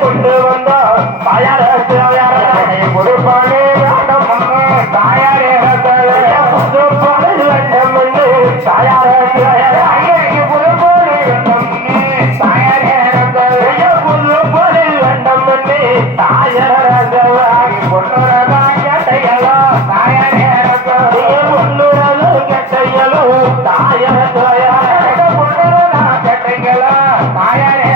கொண்டு வந்தா தாயார பொறுப்பானே தாயாரே பொறுப்பானே வேண்டாம் தாயார பொறுப்பானே தாயாரே பொறுப்பானே வேண்டாம் தாயார பொண்ணுரதா கேட்டையலோ தாயாரே பொண்ணுரதோ கேட்டையலோ தாயார பொண்ணுரதா கேட்டையலோ தாயாரே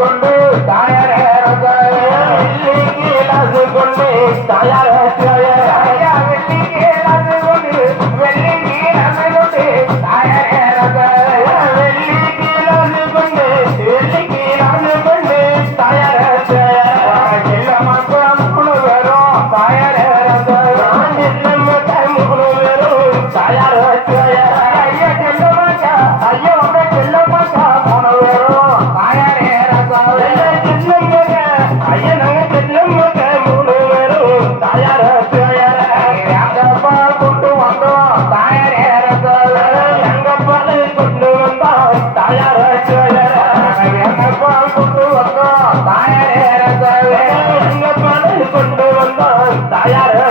கொண்டு தாயார கொண்டு தாயார கொண்டு வந்தான் தாயார தாயார